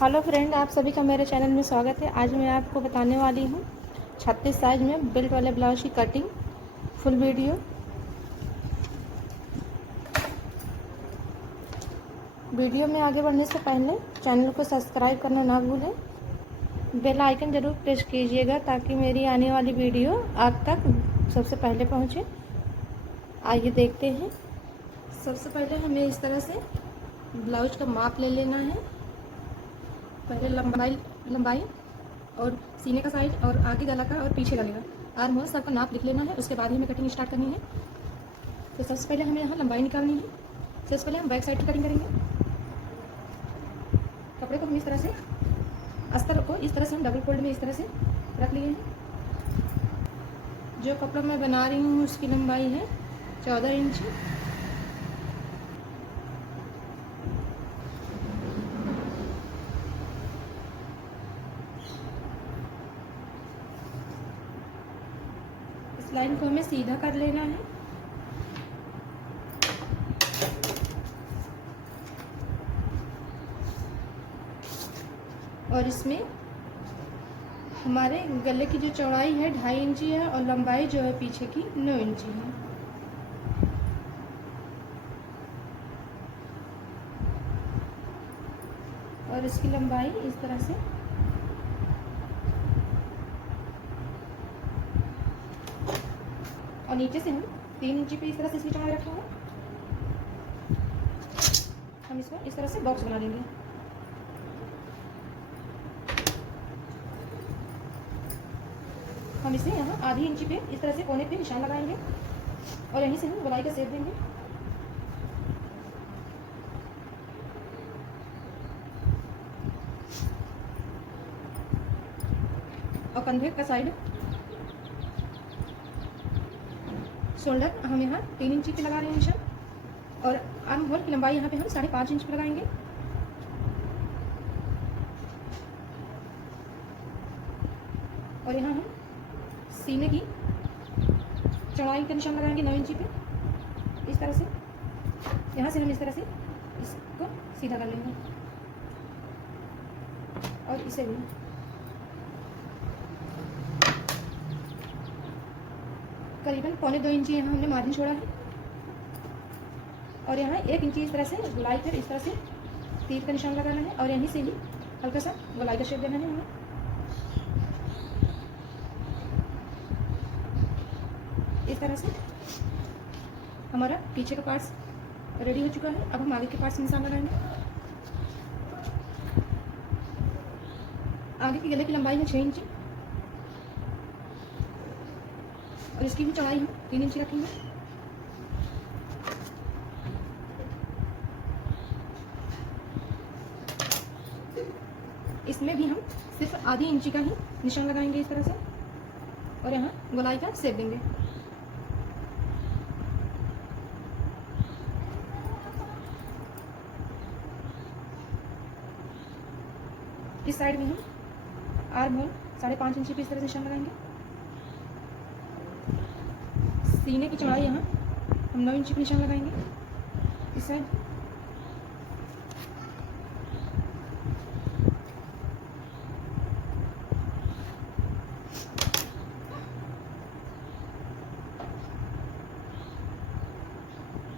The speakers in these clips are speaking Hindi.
हेलो फ्रेंड, आप सभी का मेरे चैनल में स्वागत है। आज मैं आपको बताने वाली हूँ 36 साइज में बेल्ट वाले ब्लाउज की कटिंग फुल वीडियो में आगे बढ़ने से पहले चैनल को सब्सक्राइब करना ना भूलें। बेल आइकन ज़रूर प्रेस कीजिएगा ताकि मेरी आने वाली वीडियो आप तक सबसे पहले पहुँचे। आइए देखते हैं। सबसे पहले हमें इस तरह से ब्लाउज का माप ले लेना है। पहले लंबाई और सीने का साइज और आगे गला का और पीछे गले का आर्म होल सबका नाप लिख लेना है। उसके बाद ही हमें कटिंग स्टार्ट करनी है। तो सबसे पहले हमें यहाँ लंबाई निकालनी है। सबसे पहले हम बैक साइड की कटिंग करेंगे। कपड़े को हम इस तरह से अस्तर को इस तरह से हम डबल फोल्ड में इस तरह से रख लिए हैं। जो कपड़ा मैं बना रही हूँ उसकी लंबाई है 14 इंच। इस लाइन को हमें सीधा कर लेना है। और इसमें हमारे गले की जो चौड़ाई है 2.5 इंची है और लंबाई जो है पीछे की 9 इंची है। और इसकी लंबाई इस तरह से और नीचे से हम 3 इंची पे इस तरह से इसकी चौड़ाई रखा है। हम इसको इस तरह से बॉक्स बना लेंगे। हम इसे यहाँ आधी इंची पे इस तरह से कोने पे निशान लगाएंगे और यहीं से हम गोलाई का शेप देंगे। और कंधे का साइड शोल्डर हम यहाँ 3 इंची पे लगा रहे हैं निशान। और आर्म होल की लंबाई यहाँ पे हम 5.5 इंच पे लगाएंगे। और यहाँ हम सीने की चौड़ाई का निशान लगाएंगे 9 इंची पे इस तरह से। यहाँ से हम इस तरह से इसको सीधा कर लेंगे और इसे भी करीबन 1.25 इंची यहाँ हमने मार्जिन छोड़ा है। और यहाँ 1 इंची इस तरह से गोलाई पर इस तरह से तीर का निशान लगाना है और यहीं से ही हल्का सा गोलाई का शेप देना है हमें। इस तरह से हमारा पीछे का पार्ट्स रेडी हो चुका है। अब हम आगे के पार्ट्स में निशान लगाएंगे। आगे की गले की लंबाई है 6 इंची और इसकी भी चौड़ाई हम 3 इंची रखेंगे। इसमें भी हम सिर्फ आधी इंची का ही निशान लगाएंगे इस तरह से और यहाँ गोलाई का शेप देंगे। इस साइड में हम आर्म होल 5.5 इंची पे इस तरह से निशान लगाएंगे। सीने की चौड़ाई यहाँ हम 9 इंची पे निशान लगाएंगे इस साइड।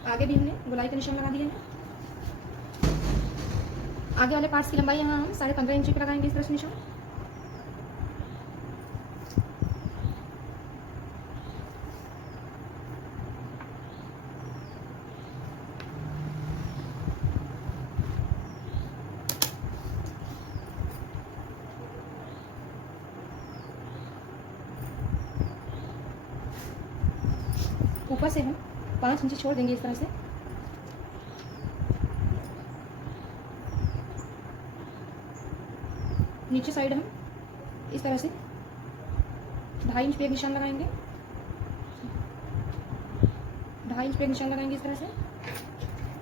आगे भी हमने गोलाई का निशान लगा दिया है। आगे वाले पार्ट्स की लंबाई यहाँ हम 15.5 इंची पे लगाएंगे इस तरह से निशान। ऊपर से हम 5 इंची छोड़ देंगे इस तरह से। नीचे साइड हम इस तरह से 2.5 इंच पे एक निशान लगाएंगे। 2.5 इंच पे एक निशान लगाएंगे इस तरह से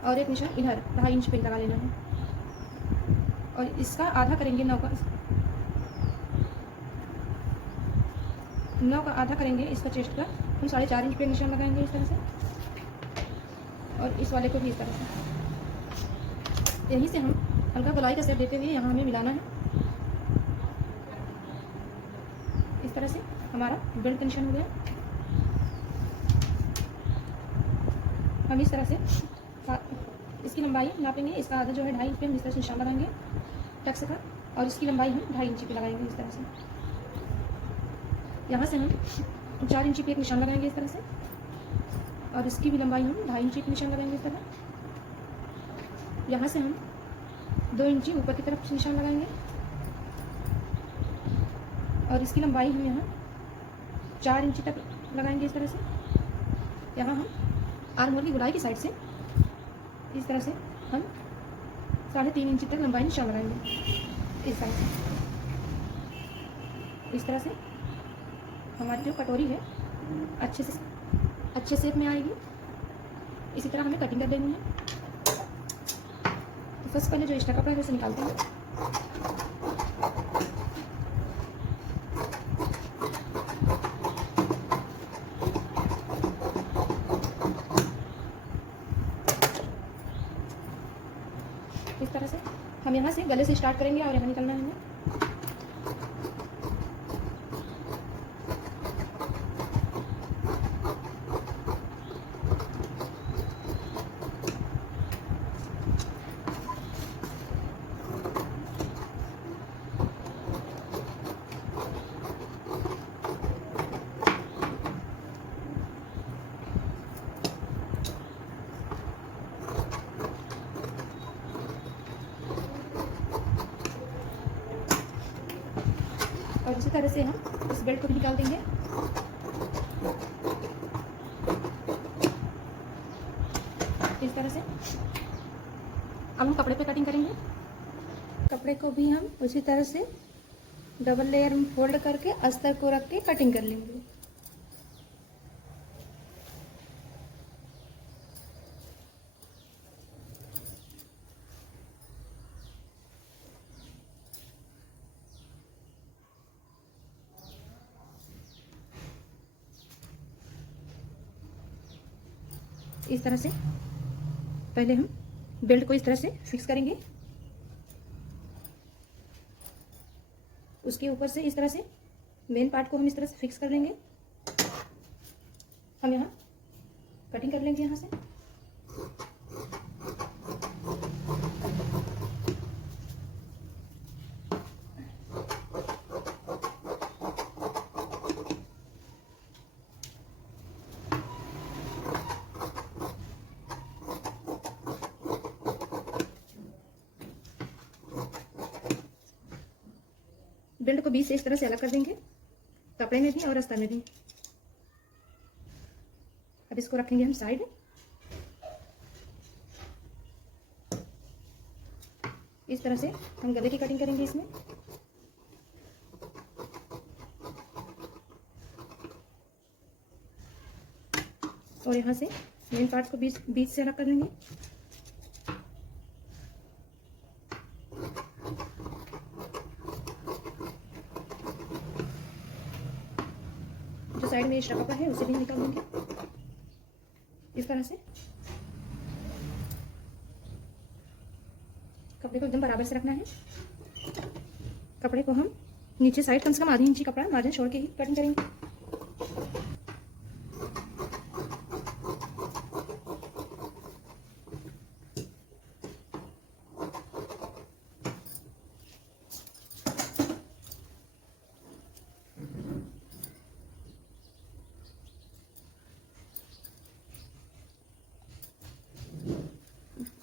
और एक निशान इधर 2.5 इंच पे लगा लेना है। और इसका आधा करेंगे 9 का आधा करेंगे इसका चेस्ट का। हम 4.5 इंच पे निशान लगाएंगे इस तरह से और इस वाले को भी इस तरह से। यहीं से हम हल्का गोलाई का शेप देते हुए यहाँ हमें मिलाना है। इस तरह से हमारा बेल्ट का निशान हो गया। हम इस तरह से इसकी लंबाई नापेंगे। इसका आधा जो है 2.5 इंच पे हम इस तरह से निशान लगाएंगे टक्स का, और इसकी लंबाई हम 2.5 इंच पे लगाएंगे इस तरह से। यहाँ से हम 4 इंच पे एक निशान लगाएंगे इस तरह से, और इसकी भी लंबाई हम 2.5 इंच पे निशान लगाएंगे इस तरह। यहाँ से हम 2 इंची ऊपर की तरफ निशान लगाएंगे, और इसकी लंबाई हम यहाँ 4 इंची तक लगाएंगे इस तरह से। यहाँ हम आर्म होल की गोलाई की साइड से इस तरह से हम 3.5 इंची तक लंबाई निशान लगाएंगे इस साइड से। इस तरह से हमारी जो कटोरी है अच्छे शेप में आएगी। इसी तरह हमें कटिंग कर देनी है। तो फर्स्ट पहले जो एक्स्ट्रा कपड़ा है उसे निकालते हैं। इस तरह से हम यहाँ से गले से स्टार्ट करेंगे और यहाँ निकलना है हमें। और इसी तरह से हम इस बेल्ट को भी निकाल देंगे। इस तरह से अब हम कपड़े पे कटिंग करेंगे। कपड़े को भी हम उसी तरह से डबल लेयर में फोल्ड करके अस्तर को रख के कटिंग कर लेंगे। इस तरह से पहले हम बेल्ट को इस तरह से फिक्स करेंगे। उसके ऊपर से इस तरह से मेन पार्ट को हम इस तरह से फिक्स कर लेंगे। हम यहाँ कटिंग कर लेंगे यहाँ से। बेल्ट को बीच से इस तरह से अलग कर देंगे, कपड़े में भी और अस्तर में भी। अब इसको रखेंगे हम साइड। इस तरह से हम गले की कटिंग करेंगे इसमें। और यहाँ से मेन पार्ट को बीच से अलग कर लेंगे। जो साइड में एक्स्ट्रा कपड़ा है उसे भी निकाल देंगे इस तरह से। कपड़े को एकदम बराबर से रखना है। कपड़े को हम नीचे साइड कम से कम आधी इंची कपड़ा मार्जिन छोड़ के ही कटिंग करेंगे।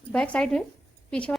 बैक साइड है पीछे